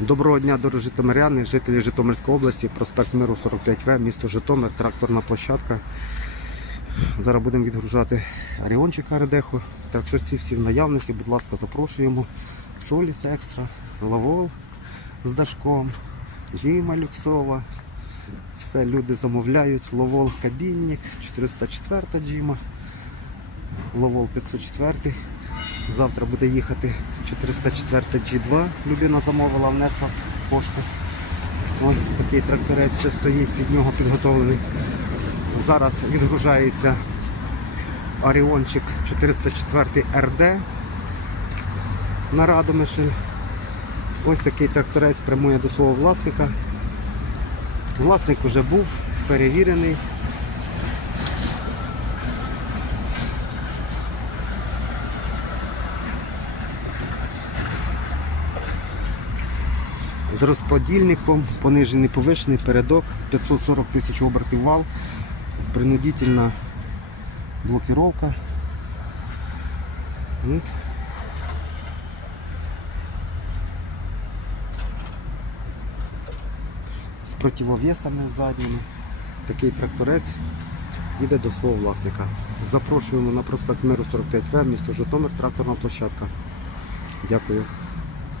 Доброго дня, дорогі житомиряни, жителі Житомирської області, проспект Миру 45В, місто Житомир, тракторна площадка. Зараз будемо відгружати Аріончика Редеху. Тракторці всі в наявності, будь ласка, запрошуємо. Соліс екстра, лавол з дашком, Джима люксова. Все люди замовляють. Ловол кабінник, 404 джима, ловол 504. Завтра буде їхати 404 G2. Людина замовила, внесла кошти. Ось такий тракторець ще стоїть, під нього підготовлений. Зараз відгружається Оріончик 404 РД на Радомишль. Ось такий тракторець прямує до свого власника. Власник вже був перевірений. З розподільником, понижений повишений передок, 540 тисяч обертів вал, принудительна блокировка. З противовесами задніми. Такий тракторець їде до свого власника. Запрошуємо на проспект Миру 45В, місто Житомир, тракторна площадка. Дякую.